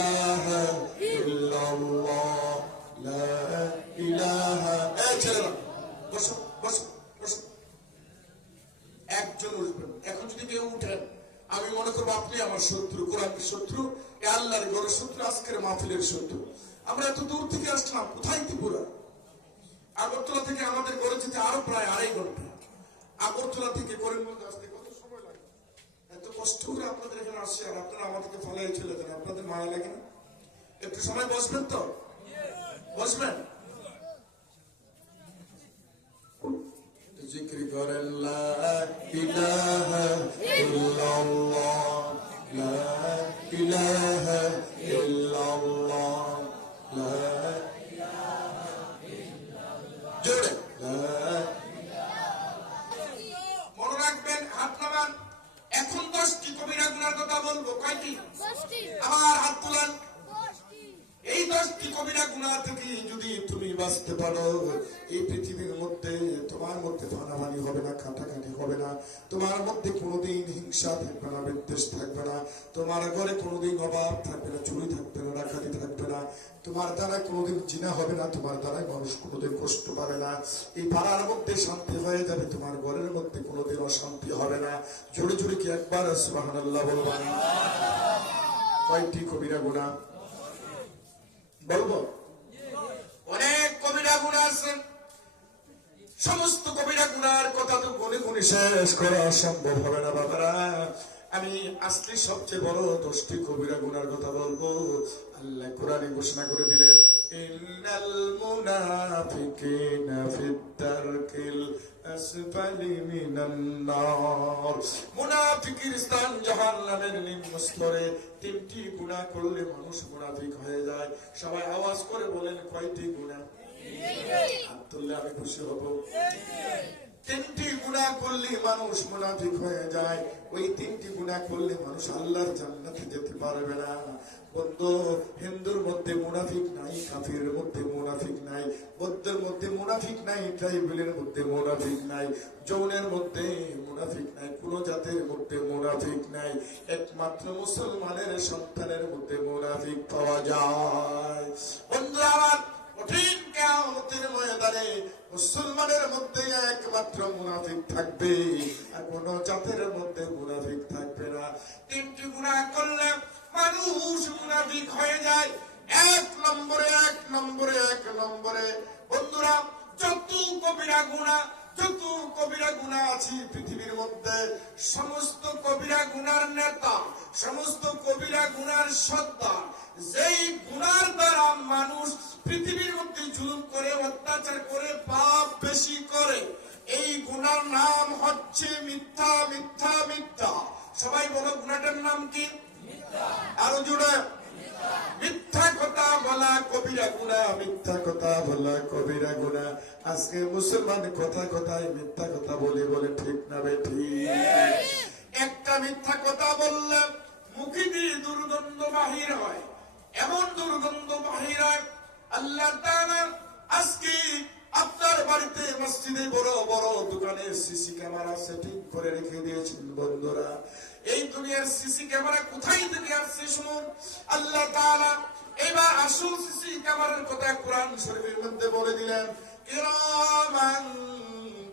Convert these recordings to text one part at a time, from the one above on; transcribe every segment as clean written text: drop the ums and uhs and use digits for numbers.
ইলাহা ইল্লাল্লাহ লা ইলাহা। এই ছেলেরা বসো বসো বসো, একজন উঠবেন। এখন যদি কেউ উঠেন আমি মনে করবো আপনি আমার শত্রু, কোরআনের শত্রু, এ আল্লাহর ঘরের শত্রু, আজকের মাহফিলের শত্রু। আমরা এত দূর থেকে আসলাম, কোথায় ত্রিপুরা? আগরতলা থেকে আমাদের ঘরে যেতে আরো প্রায় 2.5 ঘন্টা। আগরতলা থেকে করিমগঞ্জ আসতে কত সময় লাগে? এত কষ্ট করে আপনাদের এখানে আসছে, আর আপনারা আমাদেরকে ফলাই চলে যান। আপনাদের মায়া লাগে না? একটু সময় বসবেন তো, বসবেন, জিকির করেন লা ইলাহা ইল্লাল্লাহ লা ইলাহা ইল্লাল্লাহ লা ইলাহা ইল্লাল্লাহ। জোরে মনে রাখবেন, হাত নামান। এখন 10টি কবিরা গুনার কথা বলবো। কয়টি? আমার হাত তুলেন। এই 10টি কবিরা গুনাহ থেকে যদি তুমি বাঁচতে পারো, এই পৃথিবীর মধ্যে তোমার মধ্যে ফানাফানি হবে না, কাটাকাটি হবে না, তোমার মধ্যে কোনোদিন হিংসা থাকবে না, বিদ্বেষ থাকবে না, তোমার ঘরে কোনোদিন অভাব থাকবে না, চুরি থাকবে না, ডাকাতি থাকবে না, তোমার দ্বারা কোনোদিন জিনা হবে না, তোমার দ্বারাই মানুষ কোনোদিন কষ্ট পাবে না, এই পাড়ার মধ্যে শান্তি হয়ে যাবে, তোমার ঘরের মধ্যে কোনোদিন অশান্তি হবে না। জোরে জোরে কি একবার সুবহানাল্লাহ বলবেন? কয়টি কবিরা গুনাহ বলবো? অনেক কবিরা গুনাহ আছে। সমস্ত কবিরা গুনার কথা তো গুনে গুনে শেষ করা সম্ভব হবে না বাবারা। আমি আজকে সবচেয়ে বড় 10টি কবিরা গুনার কথা বলবো। আল্লাহ কোরআনে ঘোষণা করে দিলেন, ইন্নাল মুনাফিকিনা ফিদ-দারকিল আসফালি মিনান নার। মুনাফিকের স্থান জাহান্নামের নিম্ন স্তরে। 3টি গুনাহ করলে মানুষ মুনাফিক হয়ে যায়। সবাই আওয়াজ করে বলেন, কয়টি গুনাহ? হাত তুললে আমি খুশি হব। 3টি গুনাহ করলে মানুষ মুনাফিক হয়ে যায়। ওই 3টি গুনাহ করলে মানুষ আল্লাহর জান্নাতে যেতে পারবে না। বন্ধু, হিন্দুর মধ্যে মুনাফিক নাই, কাফিরের মধ্যে মুনাফিক নাই, বৌদ্ধের মধ্যে মুনাফিক নাই, ট্রাইবেলের মধ্যে মুনাফিক নাই, জৌনের মধ্যে মুনাফিক নাই, কোন জাতের মধ্যে মুনাফিক নাই। একমাত্র মুসলমানের সন্তানের মধ্যে মুনাফিক পাওয়া যায়। বন্ধু আমার, কঠিন কিয়ামতের ময়দানে মুসলমানের মধ্যে একমাত্র মুনাফিক থাকবে, আর কোন জাতের মধ্যে মুনাফিক থাকবে না। 3টি গুনাহ করলে মানুষ মুনাফিক হয়ে যায়। 1 নম্বরে বন্ধুরা, যত কবিরা গুনাহ আছে পৃথিবীর মধ্যে, সমস্ত কবিরা গুনার নেতা, সমস্ত কবিরা গুনার সর্দার, যেই গুনার দ্বারা মানুষ পৃথিবীর মধ্যে জুলুম করে, অত্যাচার করে, পাপ বেশি করে, এই গুনার নাম হচ্ছে মিথ্যা। মিথ্যা মিথ্যা সবাই বলো, গুনাটার নাম কি? আরো জোরে, মিথ্যা কথা বলা কবিরা গুনাহ, মিথ্যা কথা বলা কবিরা গুনাহ। আজকে মুসলমান কথায় মিথ্যা কথা বলে, বলে ঠিক না বেঠি? একটা মিথ্যা কথা বললে মুখে দিয়ে দুর্গন্ধ বাহির হয়, এমন দুর্গন্ধ বাহির হয়। আল্লাহ তাআলা আজকে আপনার বাড়িতে, মসজিদে, বড় বড় দোকানে সিসি ক্যামেরা সেটিং করে রেখে দিয়েছেন। বন্ধুরা, এই দুনিয়ার সিসি ক্যামেরা কোথায় থেকে আসছে শুনুন। আল্লাহ তাআলা এবার আসল সিসি ক্যামেরার কথা কোরআন শরীফের মধ্যে বলে দিলেন, কিরামান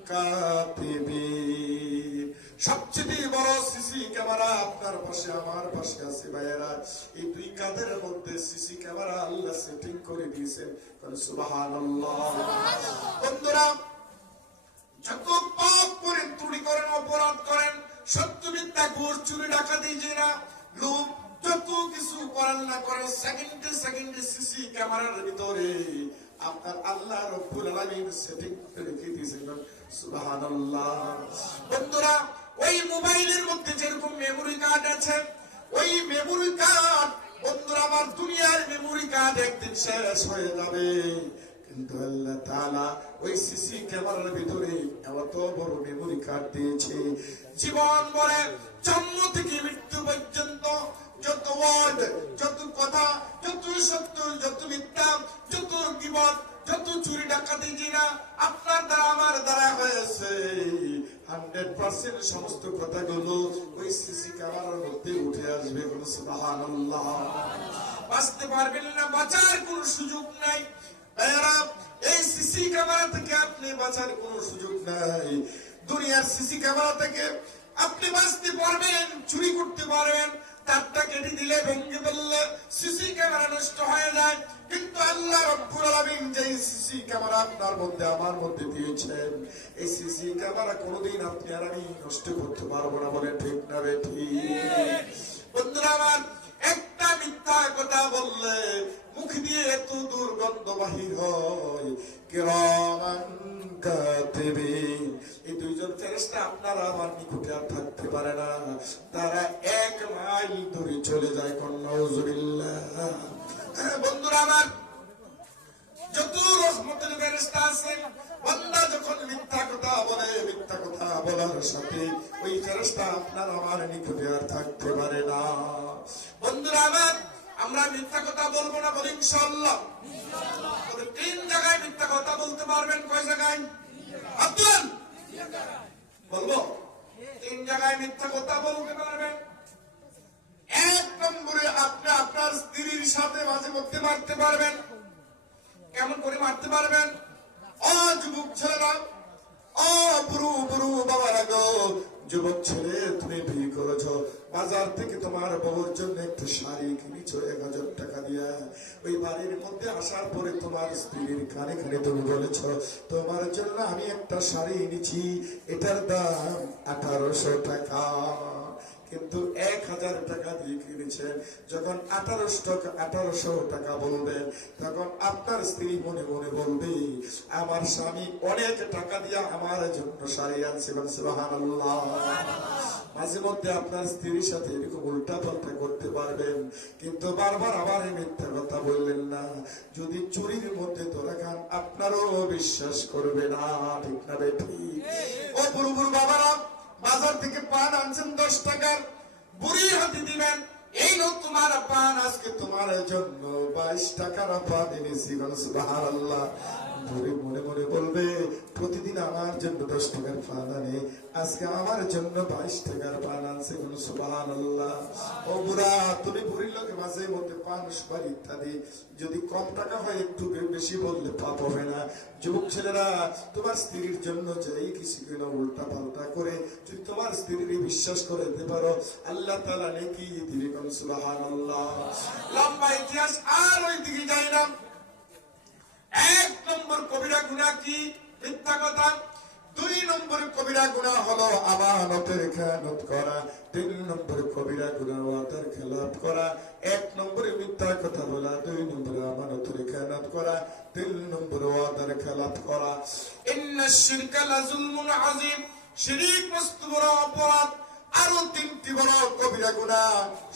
কাতিবিন। সবচেয়ে বড় সিসি ক্যামেরা আপনার পাশে, আমার পাশে আছে ভাইয়েরা। এই 2 কাঁধের মধ্যে সিসি ক্যামেরা আল্লাহ সেটিং করে দিয়েছেন। সুবহানাল্লাহ। বন্ধুরা, যত পাপ করেন, ত্রুটি করেন, অপরাধ করেন, সত্য মিথ্যা, ঘুষ, চুরি, ডাকাতি, জিনা, লুট, যত কিছু করেন না করেন, সেকেন্ডে সিসি ক্যামেরার ভিতরে আপনার আল্লাহ রব্বুল আলামিন সেটিং করে রেখে দিয়েছেন। সুবহানাল্লাহ। বন্ধুরা, ওই মোবাইলের মধ্যে যেরকম মেমোরি কার্ড আছে, ওই মেমোরি কার্ড, বন্ধুরা আমার, দুনিয়ার মেমোরি কার্ড একদিন শেষ হয়ে যাবে, কিন্তু আল্লাহ তাআলা ওই সিসি ক্যামেরার ভিতরে এত বড় মেমোরি কার্ড দিয়েছে, জীবন ভরে জন্ম থেকে মৃত্যু পর্যন্ত যত ওয়ার্ড, যত কথা, যত সত্য, যত মিথ্যা, যত গীবত, যত চুরি, ডাকাতি, জিনা আপনার দ্বারা আমার দ্বারা হয়েছে, 100% সমস্ত কথাগুলো ওই সিসি ক্যামেরার মধ্যে উঠে আসবে। সুবহানাল্লাহ। বাঁচতে পারবেন না, বাঁচার কোনো সুযোগ নাই। ভাইয়েরা, এই সিসি ক্যামেরা থেকে আপনি বাঁচার কোনো সুযোগ নাই। দুনিয়ার সিসি ক্যামেরা থেকে আপনি বাঁচতে পারবেন, চুরি করতে পারবেন, তারটা কেটে দিলে, ভেঙে ফেললে সিসি ক্যামেরা নষ্ট হয়ে যায়। কিন্তু আল্লাহ রাব্বুল আলামিন যে সিসি ক্যামেরা আপনার মধ্যে আমার মধ্যে দিয়েছেন, এই সিসি ক্যামেরা কোনোদিন আপনি আর আমি নষ্ট করতে পারবো না। বলে ঠিক না বে ঠিক? বন্ধুরা আমার, একটা মিথ্যা কথা বললে মুখ দিয়ে এত দুর্গন্ধ বাহির হয়। কিরামান কাতিবিন, এই দুইজন ফেরেশতা আপনারা আমার নিকটে আর থাকতে পারে না, তারা 1 মাইল দূরে চলে যায়। নাউজুবিল্লাহ। বন্ধুরা আমার, যত রহমতের ফেরেশতা আছেন, বান্দা যখন মিথ্যা কথা বলে, মিথ্যা কথা বলার সাথে ওই ফেরেশতা আপনার আমার নিকটে আর থাকতে পারে না। বন্ধুরা আমার, আমরা মিথ্যা কথা বলবো না, বলি ইনশাআল্লাহ। তবে 3 জায়গায় মিথ্যা কথা বলতে পারবেন। কয় জায়গায়? আব্দুল বলবো, 3 জায়গায় মিথ্যা কথা বলতে পারবেন। 1 নম্বরে, আপনি আপনার স্ত্রীর সাথে মাঝে মধ্যে মারতে পারবেন। কেমন করে মারতে পারবেন? ও যুবক ছেলেরা, ও বুড়ো বুড়ো বাবারা গো, যুবক ছেলে, তুমি বিয়ে করেছ, বাজার থেকে তোমার বউর জন্য একটা শাড়ি কিনেছ 1000 টাকা দিয়া। ওই বাড়ির মধ্যে আসার পরে তোমার স্ত্রীর কানে কানে তুমি বলেছ, তোমার জন্য আমি একটা শাড়ি এনেছি, এটার দাম 1800 টাকা। কিন্তু 1000 টাকা দিয়ে কিনেছেন। যখন 1800 টাকা বলবেন, তখন আপনার স্ত্রী মনে মনে বলবে, আমার স্বামী অনেক টাকা দিয়ে আমার জন্য শাড়ি আনছে। সুবহানাল্লাহ। মাঝে মধ্যে আপনার স্ত্রীর সাথে এরকম উল্টা পাল্টা করতে পারবেন, কিন্তু বারবার আবার মিথ্যা কথা বললেন না। যদি চুরির মধ্যে ধরা খান, আপনারও বিশ্বাস করবে না। ঠিক না বেঠি? ও বুড়ো বুড়ো বাবারা, বাজার থেকে পান আনছেন 10 টাকার, বুড়ির হাতে দিবেন, এই লোক তোমার পান, আজকে তোমার জন্য 22 টাকার পান এনেছি। সুবহানাল্লাহ। বুড়ি মনে মনে বলবে, প্রতিদিন আমার জন্য 10 টাকার পান আনে, আজকে আমার জন্য 22 টাকার পান আনছে। সুবহানাল্লাহ। ও বুড়া, তুমি বুড়ির লোকে মাঝে মধ্যে পান, সুপারি ইত্যাদি যদি কম টাকা হয়, একটু বেশি বললে পাপ হবে না। যুবক ছেলেরা, তোমার স্ত্রীর জন্য যেই কিছু কেন উল্টা পাল্টা করে যদি তোমার স্ত্রীর বিশ্বাস করে দিতে পারো, আল্লাহ তাআলা নেকি দিবে। সুবহানাল্লাহ। লম্বা ইতিহাস, আর ওই দিকে যাই না। 1 নম্বর কবিরা গুনাহ কি? মিথ্যা কথা। 2 নম্বর কবিরা গুনাহ হলো আমানতের খেয়ানত করা। 3 নম্বর কবিরা গুনাহ ওয়াদার খেলাফ করা। 1 নম্বরে মিথ্যা কথা বলা, 2 নম্বরে আমানতের খেয়ানত করা, 3 নম্বরে ওয়াদার খেলাফ করা। ইন্নাশ শিরকা লাযুলমুন আযীম, শিরক মস্ত বড় অপরাধ। আরো 3টি বড় কবিরা গুনাহ।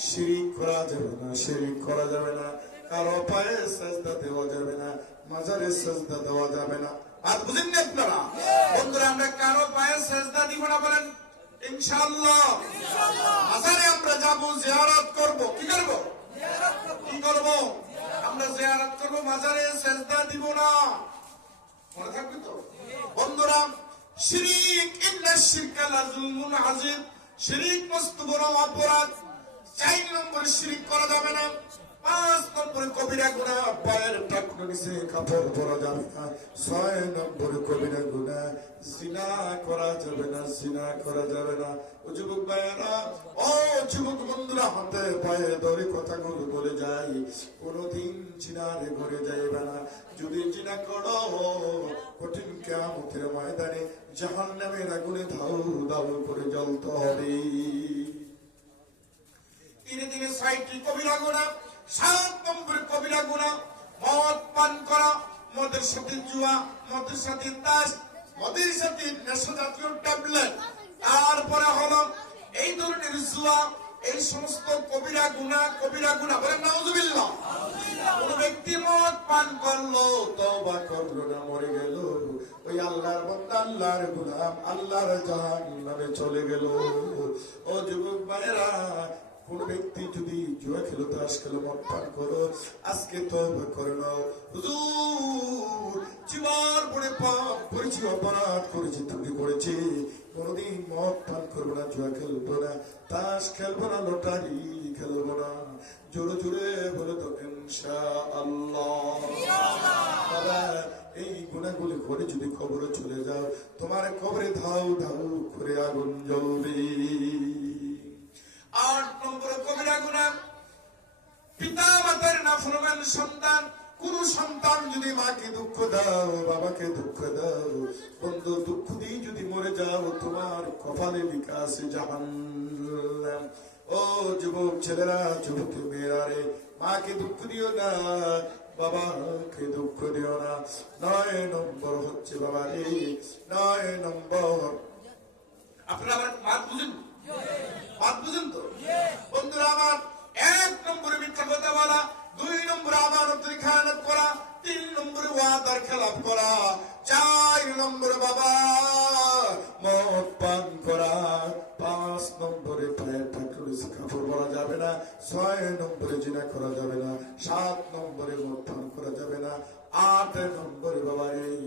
শিরক করা যাবে না, শিরক করা যাবে না, কারো পায়ে সাজদা দেওয়া যাবে না, মাজারে সাজদা দেওয়া যাবে না। আর বুঝেন না আপনারা? বন্ধুরা, আমরা কারো পায়ে সাজদা দিব না, বলেন ইনশাআল্লাহ। মাজারে আমরা যাব, জিয়ারত করব। কি করব? কি করব? আমরা জিয়ারত করব, মাজারে সাজদা দিব না। মনে থাকবে তো? বন্ধুরা, শিরক, ইন্নাশ শিরকা লাযুলমুন আযীম, শিরক মস্ত বড় অপরাধ। 4 নম্বরে শিরক করা যাবে না। 5 নম্বরে কবিরা গুনাহ, পায়ের টাকনো নিচে কাপড় পরা যাবে না। 6 নম্বরে কবিরা গুনাহ, জিনা করা যাবে না, জিনা করা যাবে না। ও যুবক ভাইয়েরা, ও যুবক বন্ধুরা, হাতে পায়ে ধরে কথাগুলো বলে যাই, কোনদিন জিনারে ঘরে যাইবে না। যদি জিনা করো, কঠিন কিয়ামতের ময়দানে জাহান্নামের আগুনে ধাউ ধাউ করে জ্বলতে হবে। 6টি কবিরা গুনাহ। 7 নম্বরে কবিরা গুনাহ, মদ পান করা, মদের সাথে জুয়া, মদের সাথে তাস, মদের সাথে নেশা জাতীয় ট্যাবলেট, তারপরে হলো এই ধরনের জুয়া, এই সমস্ত কবিরা গুনাহ। কবিরা গুনাহ, বলেন নাউজুবিল্লাহ। কোন ব্যক্তি মদ পান করলো, তওবা করলো না, মরে গেল, ওই আল্লাহর বান্দা, আল্লাহর গোলাম, আল্লাহর জাহান্নামে চলে গেল। ও যুবক ভাইরা, কোন ব্যক্তি যদি জুয়া খেলো, তাস খেলো, মদ পান করো, আজকে তওবা করে নাও। হুজুর, জীবন পড়ে পাপ করেছি, অপরাধ করেছি, ত্রুটি করেছি, কোনদিন মদ পান করবো না, জুয়া খেলবো না, তাস খেলবো না, লটারি খেলবো না। জোরে জোরে বলে তো ইনশাআল্লাহ। বাবা এই গুনাহগুলি করে যদি কবরে চলে যাও, তোমার কবরে ধাউ ধাউ করে আগুন জ্বলবে। 8 নম্বর কবিরা গুনাহ, পিতা মাতার নাফরমান সন্তান। কোন সন্তান যদি মাকে দুঃখ দাও, বাবাকে দুঃখ দাও, বন্ধু দুঃখ দিয়ে যদি মরে যাও, তোমার কপালে লেখা আছে জাহান্নাম। ও যুবক ছেলেরা, যুবক মেয়েরা রে, মাকে দুঃখ দিও না, বাবাকে দুঃখ দিও না। 9 নম্বর হচ্ছে বাবা রে, 9 নম্বর। আপনারা আমার বাত বুঝেন? বাত বুঝেন তো বন্ধুরা আমার? 1 নম্বরে মিথ্যা কথা বলা, 2 নম্বরে আমানতের খেয়ানত করা, 3 নম্বরে ওয়াদার খেলাপ করা, 4 নম্বরে বাবা মদ পান করা, 5 নম্বরে পায়ের ঠাকুর কাপড় পরা যাবে না, 6 নম্বরে জিনা করা যাবে না, 7 নম্বরে মদ পান করা যাবে না, 8 নম্বরে বাবা এই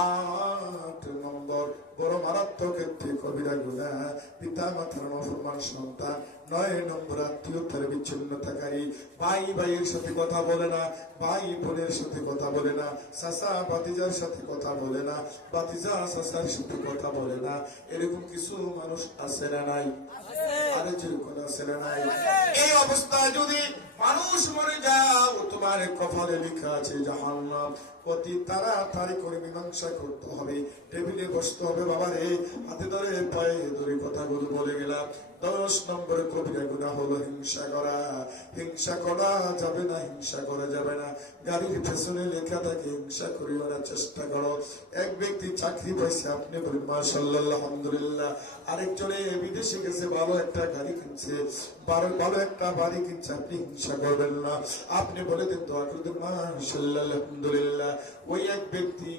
8 নম্বর বড় মারাত্মক একটি কবিরা গুনাহ, পিতা মাতার নাফরমান সন্তান। 9 নম্বর আত্মীয়তার বিচ্ছিন্নতাকারী, ভাই ভাইয়ের সাথে কথা বলে না, ভাই বোনের সাথে কথা বলে না, চাচা ভাতিজার সাথে কথা বলে না, ভাতিজা চাচার সাথে কথা বলে না। এরকম কিছু মানুষ আছে না নাই? আরে যেরকম আছে না নাই? এই অবস্থায় যদি মানুষ মরে যাও, তোমার কপালে লেখা আছে জাহান্নাম। অতি তাড়াতাড়ি করে মীমাংসা করতে হবে, টেবিলে বসতে হবে বাবা রে, হাতে ধরে পায়ে ধরে কথাগুলো বলে গেলাম। 10 নম্বরে কবিরা গুনাহ হলো হিংসা করা। হিংসা করা যাবে না, হিংসা করা যাবে না। গাড়ির পেছনে লেখা থাকে হিংসা করিও না, চেষ্টা করো। এক ব্যক্তি চাকরি পাইছে, আপনি বলেন মাশাআল্লাহ আলহামদুলিল্লাহ। আরেকজনে বিদেশে গেছে, ভালো একটা গাড়ি কিনছে, ভালো একটা বাড়ি কিনছে, আপনি হিংসা করবেন না, আপনি বলে দেন দোয়া করে দেন মাশাআল্লাহ আলহামদুলিল্লাহ। ওই এক ব্যক্তি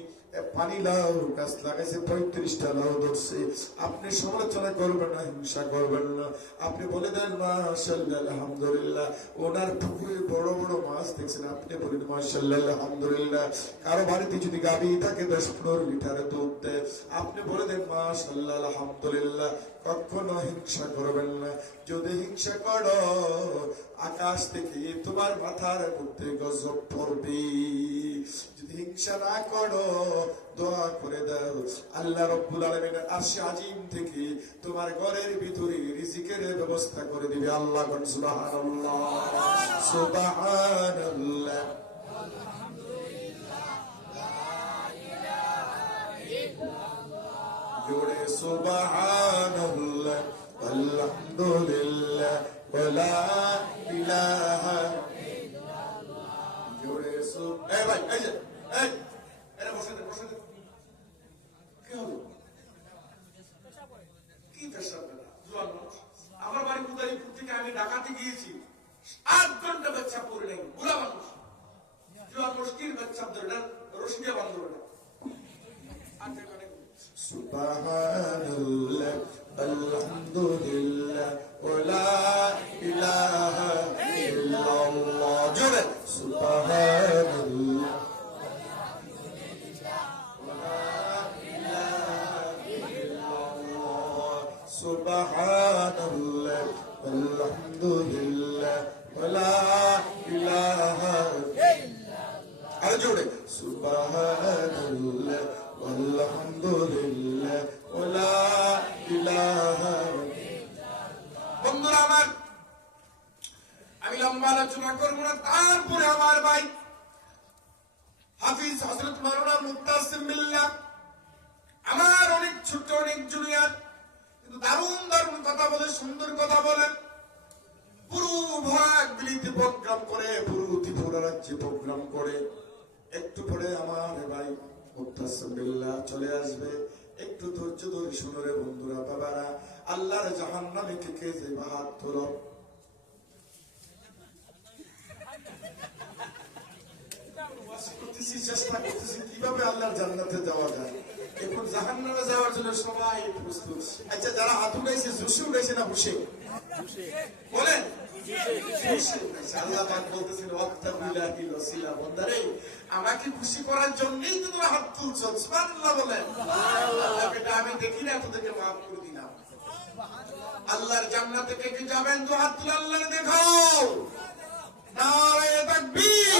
পানি লাউ গাছ লাগাইছে, 35টা লাউ ধরছে, আপনি সমালোচনা করবেন না, হিংসা করবেন না, আপনি বলে দেন মাশাআল্লাহ আলহামদুলিল্লাহ। ওনার পুকুরে বড় বড় মাছ দেখছেন, আপনি বলেন মাশাআল্লাহ আলহামদুলিল্লাহ। কারো বাড়িতে যদি গাভী থাকে 10-15 লিটার দুধ দেয়, আপনি বলে দেন মাশাআল্লাহ আলহামদুলিল্লাহ। কখনো হিংসা করবেন না। যদি হিংসা করো, আকাশ থেকে তোমার মাথার মধ্যে গজব পড়বে। যদি হিংসা না করো, দোয়া করে দাও, আল্লাহ রাব্বুল আলামিনের আরশে আজিম থেকে তোমার ঘরের ভিতরে রিজিকের ব্যবস্থা করে দিবে। আল্লাহ কোন সুবহানাল্লাহ সুবহানাল্লাহ। জোরে সুবহানাল্লাহ আলহামদুলিল্লাহ ওয়ালা ইলাহা ইল্লাল্লাহ। জোরে এই ভাই, এই যে এই এরা বসে দে, বসে দে। কি হলো? কি পেশাব বেটা? জোয়ান মানুষ। আমার বাড়ি উদারিপুর থেকে আমি ঢাকাতে গিয়েছি, 8 ঘন্টা বাচ্চা পড়ে নেই, বুড়া মানুষ। জোয়ান মুশকিল বাচ্চা ধরে রশিদিয়া বান্ধব না। সুবহানাল্লাহ আলহামদুলিল্লাহ ওয়ালা ইলাহা ইল্লাল্লাহ। জোরে সুবহানাল্লাহ সুবহানাল্লাহ আলহামদুলিল্লাহ ওয়ালা ইলাহা ইল্লাল্লাহ। আর জোরে সুবহানাল্লাহ আলহামদুলিল্লাহ ওয়ালা ইলাহা ইল্লাল্লাহ। বন্ধুরা আমার, আমি লম্বা আলোচনা করবো না। তারপরে আমার ভাই হাফিজ হযরত মাওলানা মুক্তাসিম বিল্লাহ, আমার অনেক ছোট অনেক জুনিয়র, কিন্তু দারুণ দারুণ কথা বলে, সুন্দর কথা বলেন। পুরো ভাগ বিলিতে প্রোগ্রাম করে, পুরো ত্রিপুরা রাজ্যে প্রোগ্রাম করে। একটু পরে আমার ভাই মুক্তাসিম বিল্লাহ চলে আসবে। একটু ধৈর্য ধরে শুনো রে বন্ধুরা, বাবারা। আল্লাহর জাহান্নামে থেকে যে হাত তোলো। চেষ্টা করতেছি কিভাবে আল্লাহর জান্নাতে যাওয়া যায়। এখন জাহান্নামে যাওয়ার জন্য সবাই প্রস্তুত। আচ্ছা, যারা হাত উঠাইছে জুসে উঠাইছে না হুসে বলেন? আল্লাহ পাক বলতেছেন ওয়াক্তাবিল্লাহিল ওয়াসিলা, বান্দারে আমাকে খুশি করার জন্যই তো তোমরা হাত তুলছো। সুবহানাল্লাহ বলেন। আল্লাহ বেটা আমি দেখি না, তোদেরকে মাফ করে দিলাম। আল্লাহর জান্নাতে কে কে যাবেন? তো হাত তুলে আল্লাহরে দেখো। নারে তাকবীর।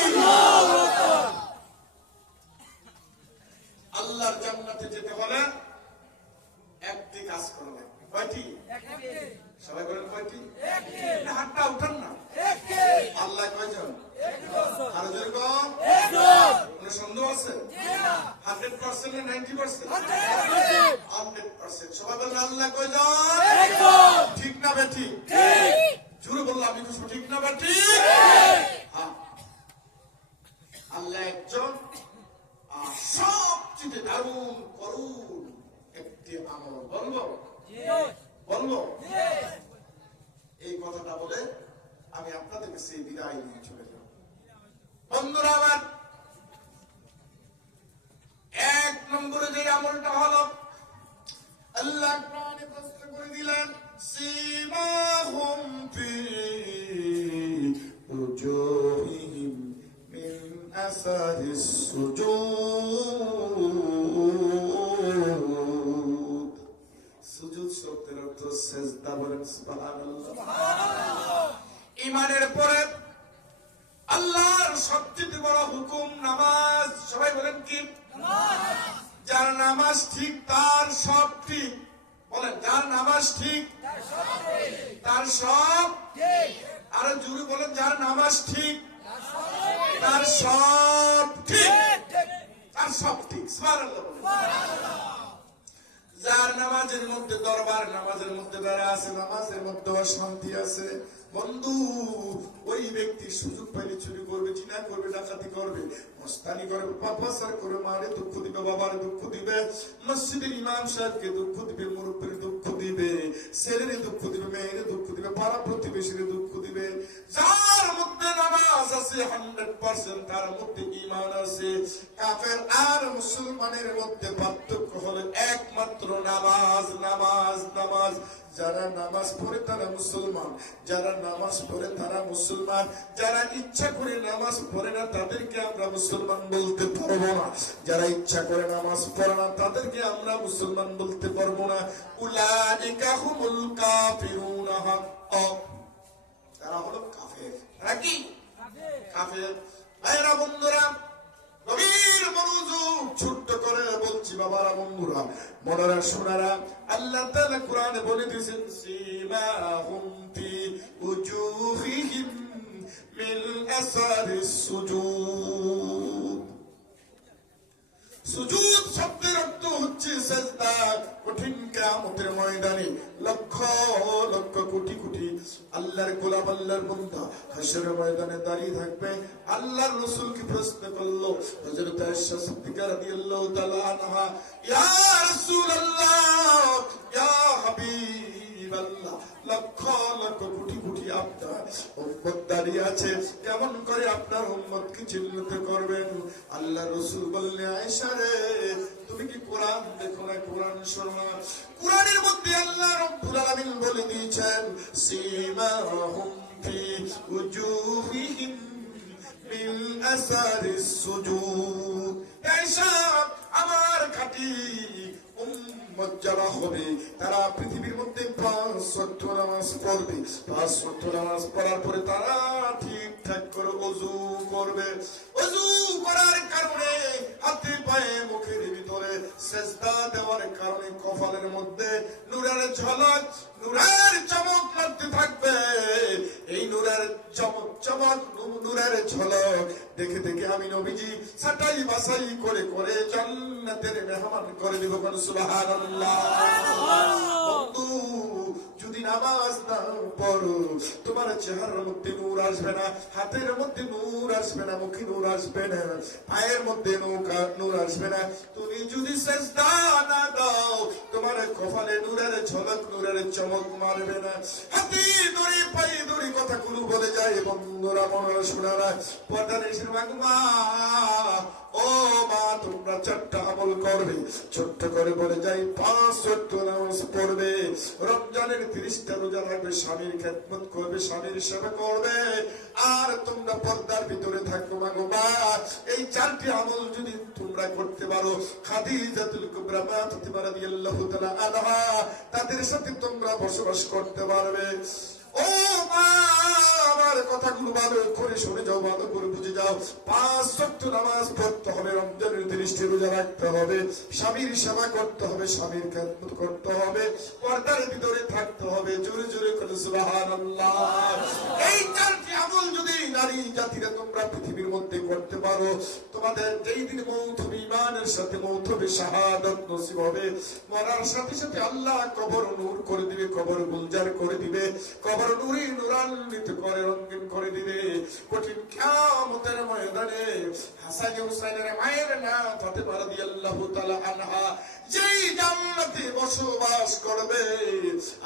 গায়ে নিয়ে চলে যাও। বন্ধুরা আমার, এক নম্বরে যে আমলটা হলো, আল্লাহ কোরআনে প্রশ্ন করে দিলেন, সীমাহুম ফি উজুহিহিম মিন আসারিস সুজুদ। সুজুদ শব্দের অর্থ সেজদা। বলেন সুবহানাল্লাহ। ইমানের পরে আল্লাহর সবচেয়ে বড় হুকুম নামাজ। সবাই বলেন কি? যার নামাজ ঠিক তার সব ঠিক। বলেন, যার নামাজ ঠিক তার সব ঠিক। আরো জোরে বলেন, যার নামাজ ঠিক তার সব ঠিক। তার সব ঠিক। সুবহানাল্লাহ বলেন। যার নামাজের মধ্যে দরবার, নামাজের মধ্যে বেড়া আছে, নামাজের মধ্যে শান্তি আছে, বন্ধু ওই ব্যক্তি সুযোগ পাইলে চুরি করবে, জিনা করবে, ডাকাতি করবে, মস্তানি করবে, পাপাচার করে, মারে দুঃখ দিবে, বাবারে দুঃখ দিবে, মসজিদের ইমাম সাহেবকে দুঃখ দিবে, মুরব্বীর দুঃখ দিবে, ছেলেরে দুঃখ দিবে, মেয়েরে দুঃখ দিবে, পাড়া প্রতিবেশীর দুঃখ দিবে। যার মধ্যে নামাজ আছে 100%, তার মধ্যে ঈমান আছে। কাফের আর মুসলমানের মধ্যে পার্থক্য হলো একমাত্র নামাজ, নামাজ, নামাজ। যারা নামাজ পড়ে তারা মুসলমান, যারা নামাজ পড়ে তারা মুসলমান, যারা ইচ্ছা করে নামাজ পড়ে না তাদেরকে আমরা মুসলমান বলতে পারবো না, যারা ইচ্ছা করে নামাজ পড়ে না তাদেরকে আমরা মুসলমান বলতে পারবো না। উলাইকা হুমুল কাফিরুনা হাক্কান। তারা হলো কাফের। তারা কি? কাফের। ভাইরা বন্ধুরা, গভীর মনোযোগ ছোট্ট করে বলছি বাবারা, বন্ধুরা, মনেরা, শোনারা, আল্লাহ তাআলা কোরআনে বলে দিয়েছেন, সীমাহুম ফি উজুহিহিম মিন আসারিস সুজুদ। সুজুদ শব্দের অর্থ হচ্ছে সেজদা। কঠিন কিয়ামতের ময়দানে লক্ষ লক্ষ কোটি কোটি আল্লাহর গোলাম, আল্লাহর বান্দা হাশরের ময়দানে দাঁড়িয়ে থাকবে। আল্লাহর রাসূলকে প্রশ্ন করলো হযরত আয়েশা সিদ্দিকা রাদিয়াল্লাহু তাআলা আনহা, ইয়া রাসূলুল্লাহ, ইয়া হাবিবাল্লাহ, লক্ষ লক্ষ কোটি কোটি আপনার উম্মত দাঁড়িয়ে আছে, কেমন করে আপনার উম্মতকে চিহ্নিত করবেন? আল্লাহ রাসূল বললেন, আয়েশা রে, তুমি কি কোরআন দেখো না? কোরআন শোনো না? কোরআনের মধ্যে আল্লাহ রাব্বুল আলামিন বলে দিয়েছেন, সীমাহুম ফি উজুহিহিম মিন আসারিস সুজুদ। আয়েশা, আমার খাঁটি উম্মত যারা হবে তারা পৃথিবীর মধ্যে 5 ওয়াক্ত নামাজ পড়বে। 5 ওয়াক্ত নামাজ পড়ার পরে তারা ঠিকঠাক করে ওযু করবে। ওযু করার কারণে হাতে পায়ে মুখের ভিতরে সেজদা দেওয়ার কারণে কপালের মধ্যে নূরের ঝলক, নূরের চমক লাগতে থাকবে। এই নূরের চমক চমক, নূরের ঝলক দেখে দেখে আমি নবীজি ছাটাই বাছাই করে করে জান্নাতের মেহমান করে দিব। সুবহানাল্লাহ। বন্ধু, যদি নামাজ না পড়ো তোমার চেহারার মধ্যে নূর আসবে না, হাতের মধ্যে নূর আসবে না, মুখে নূর আসবে না, পায়ের মধ্যে নূর আসবে না। তুমি যদি সেজদা না দাও তোমার কপালে নূরের ঝলক, নূরের চমক মারবে না। হাতে দড়ি পায়ে দড়ি কথাগুলো বলে যায়। বন্ধুরা, মনে শোনারা, পর্দানিসের মা, ও মা, তোমরা 4টা আমল করবে। ছোট্ট করে বলে যাই, 5 ওয়াক্ত নামাজ পড়বে, রমজানের 30টা রোজা রাখবে, স্বামীর খেদমত করবে, স্বামীর সেবা করবে, আর তোমরা পর্দার ভিতরে থাকবে। মাগো মা, এই 4টি আমল যদি তোমরা করতে পারো, খাদিজাতুল কুবরা মা ফাতিমা রাদিয়াল্লাহু তাআলা আনহা, তাদের সাথে তোমরা বসবাস করতে পারবে। ও মা, আমার কথাগুলো ভালো করে শুনে যাও, ভালো করে বুঝে যাও। 5 ওয়াক্ত নামাজ পড়তে হবে, রমজানের 30টি রোজা রাখতে হবে, স্বামীর সেবা করতে হবে, স্বামীর খেদমত করতে হবে, পর্দার ভিতরে থাকতে হবে। জোরে জোরে করে সুবহানাল্লাহ। এই 4টি আমল যদি নারী জাতিরা তোমরা পৃথিবীর মধ্যে করতে পারো, তোমার তোমাদের যেই দিন মৌত হবে ইমানের সাথে মৌত হবে, শাহাদাত নসিব হবে, মরার সাথে সাথে আল্লাহ কবর নূর করে দিবে, কবর গুলজার করে দিবে, কবর নূরে নূরান্বিত করে রঙিন করে দিবে। কঠিন কিয়ামতের ময়দানে হাসান হুসাইনের মায়ের না ফাতেমা রাদিয়াল্লাহু তাআলা আনহা যেই জান্নাতে বসবাস করবে,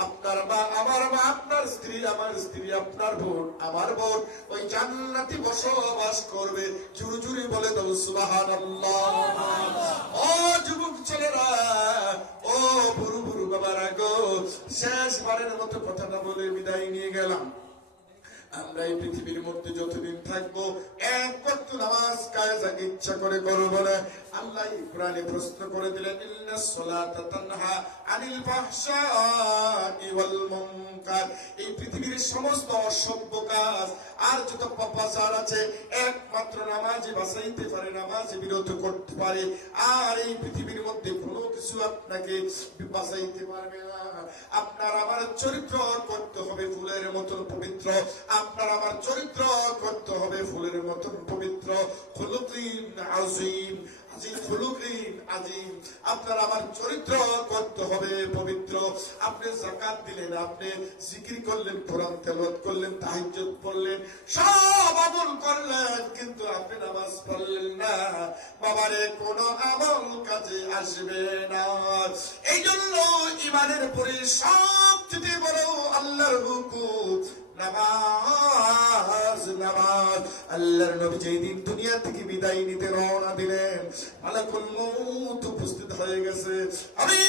আপনার মা আমার মা, আপনার স্ত্রী আমার স্ত্রী, আপনার বোন আমার বোন ওই জান্নাতে বসবাস করবে। জুড়ে জুড়ে বলে দাও সুবহানাল্লাহ। ও যুবক ছেলেরা, ও বুড়ো বুড়ো বাবারা গো, শেষবারের মতো কথাটা বলে বিদায় নিয়ে গেলাম। আমরা এই পৃথিবীর মধ্যে যতদিন থাকবো এক ওয়াক্ত নামাজ কায়জা ইচ্ছা করে করব না। আল্লাহ কোরআনে প্রশ্ন করে দিলেন, ইন্নাস সালাতা তানহা আনিল ফাহশাই ওয়াল মুনকার। এই পৃথিবীর সমস্ত অসভ্য কাজ আর যত পাপাচার আছে একমাত্র নামাজই বাঁচাইতে পারে, নামাজ বিরত করতে পারে। আর এই পৃথিবীর মধ্যে কোনো কিছু আপনাকে বাঁচাইতে পারবে না। আপনার আমার চরিত্র করতে হবে ফুলের মতন পবিত্র, আপনার আমার চরিত্র করতে হবে ফুলের মতন পবিত্র। খুলুকিন আযীম, আজিম খুলুকিন আযীম। আপনার আমার চরিত্র করতে হবে পবিত্র। আপনি যাকাত দিলেন, আপনি জিকির করলেন, কোরআন তেলাওয়াত করলেন, তাহাজ্জুদ পড়লেন, সব আমল করলেন, কিন্তু আপনি নামাজ পড়লেন না, বাবারে কোনো আমল কাজে আসবে না। এই জন্য ইমানের পরে সবচেয়ে বড় আল্লাহর হুকুম নামাজ, নামাজ। আল্লাহর নবী যেই দিন দুনিয়া থেকে বিদায় নিতে রওনা দিলেন, মালাকুল মউত উপস্থিত হয়ে গেছে। আমি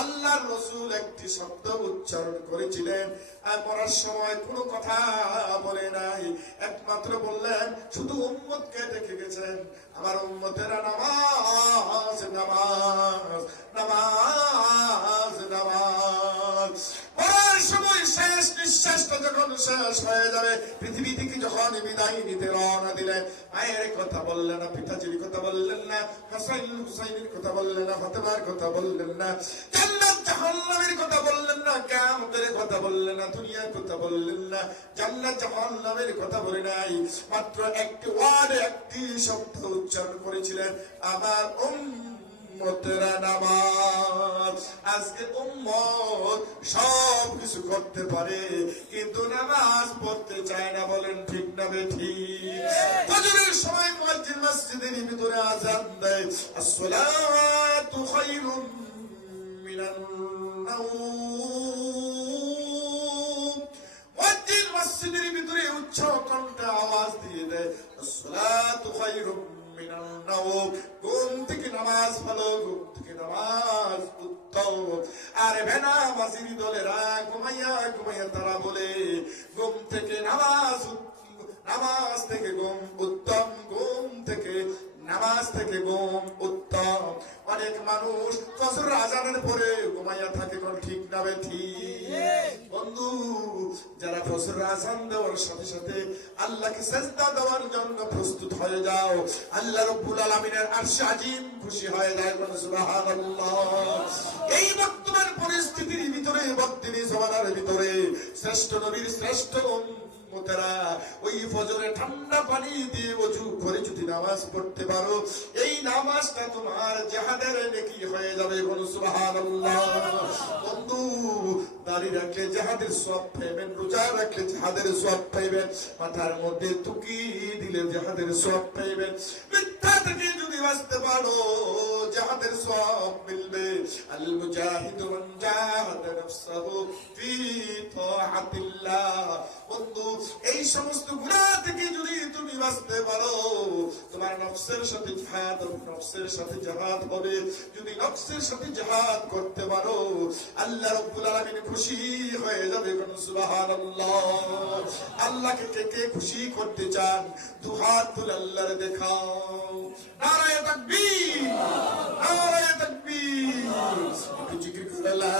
আল্লাহর রাসূল একটি শব্দ উচ্চারণ করেছিলেন, আর মরার সময় কোনো কথা বলে নাই, একমাত্র বললেন শুধু উম্মতকে দেখে গেছেন, আমার উম্মতেরা নামাজ নামাজ নামাজ নামাজ। মরার সময় শেষ নিঃশ্বাসটা যখন শেষ হয়ে যাবে, পৃথিবী থেকে যখন বিদায় নিতে রওনা দিলেন, মায়ের কথা বললেন না, পিতাজির কথা বললেন না, হাসান হুসাইনের কথা বললেন না, ফাতেমার কথা বললেন না, জান্নাত জাহান্নামের কথা বললেন না, কিয়ামতের কথা বললেন না, দুনিয়ার কথা বললেন না, জান্নাত জাহান্নামের কথা বলে নাই। মাত্র একটি ওয়ার্ড, একটি শব্দ উচ্চারণ করেছিলেন, আমার উম্মতেরা নামাজ। আজকে উম্মত সব কিছু করতে পারে কিন্তু নামাজ পড়তে চায় না, বলেন ঠিক না বেঠিক? ফজরের সময় মুয়াজ্জিন মসজিদের ভিতরে আযান দেয়, আসসালাতু খায়রুম মিনান নাওম। মুয়াজ্জিন মসজিদের ভিতরে উচ্চ কণ্ঠে আওয়াজ দিয়ে দেয়, আসসালাতু খায়রুম মিনান নাওম। ঘুম থেকে নামাজ ভালো, ঘুম থেকে নামাজ উত্তম। আর বেনামাজির দলেরা ঘুমাইয়া ঘুমাইয়া তারা বলে ঘুম থেকে নামাজ, নামাজ থেকে ঘুম উত্তম, ঘুম থেকে নামাজ থেকে ঘুম উত্তম। অনেক মানুষ ফজর আজানের পরে ঘুমাইয়া থাকে, কোন ঠিক না বেঠিক? বন্ধু, যারা ফজর আজান দেওয়ার সাথে সাথে আল্লাহকে সিজদা দেওয়ার জন্য প্রস্তুত হয়ে যাও, আল্লাহ রাব্বুল আলামিনের আরশ আজিম খুশি হয়ে যায়, বলে সুবহানাল্লাহ। এই বর্তমান পরিস্থিতির ভিতরে, বর্তমানে জমানার ভিতরে শ্রেষ্ঠ নবীর শ্রেষ্ঠ উম্মতেরা ওই ফজরে ঠান্ডা পানি দিয়ে ওযু করে যদি নামাজ পড়তে পারো, এই নামাজটা তোমার জিহাদের নেকি হয়ে যাবে, বলো সুবহানাল্লাহ। বন্ধু, দাড়ি রাখলে জিহাদের সওয়াব পাইবেন, রোজা রাখলে জিহাদের সওয়াব পাইবেন, মাথার মধ্যে টুকি দিলে জিহাদের সওয়াব পাইবেন, মিথ্যা থেকে যদি বাঁচতে পারো জিহাদের সওয়াব মিলবে। আল মুজাহিদু মান জাহাদা নাফসাহু ফি তাআতিল্লাহ। বন্ধু, এই সমস্ত গুনাহ থেকে যদি তুমি বাঁচতে পারো, তোমার নফসের সাথে জিহাদ, নফসের সাথে জিহাদ হবে। যদি নফসের সাথে জিহাদ করতে পারো, আল্লাহ রাব্বুল আলামিন খুশি হয়ে যাবে, সুবহানাল্লাহ। আল্লাহকে কে কে খুশি করতে চান? দুহাত তুলে আল্লাহর দেখাও, নারায়ে তাকবীর, নারায়ে তাকবীর। একটু জিকির করে লা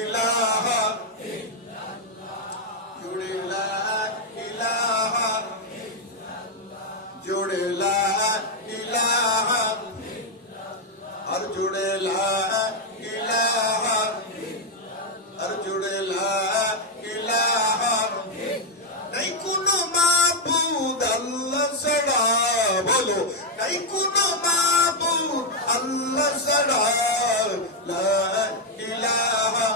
ইলাহা জোড়ে লা ইলাহা, জোড়ে লা ইলাহা, আর জোড়ে লা ইলাহা, আর জোড়ে লা ইলাহা। নাই কোনো মাবুদ আল্লাহ ছাড়া, বলো নাই কোনো মাবুদ আল্লাহ ছাড়া, লা ইলাহা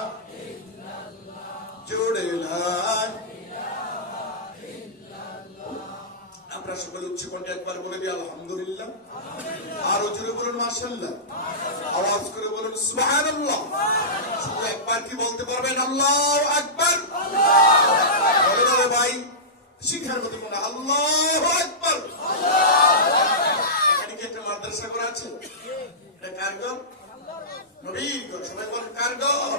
জোরে লা। আমরা সকলে উচ্চ কণ্ঠে একবার বলে দিই আলহামদুলিল্লাহ, আরো জোরে বলুন মাশাআল্লাহ, আওয়াজ করে বলুন সুবহানাল্লাহ। শুধু একবার কি বলতে পারবেন আল্লাহু আকবার? বলে বলে ভাই শিখার মতো কোন আল্লাহু আকবার। এখানে কি একটা মাদ্রাসা করা আছে? এটা কার ঘর? নবীর ঘর। সবাই বলেন কার ঘর?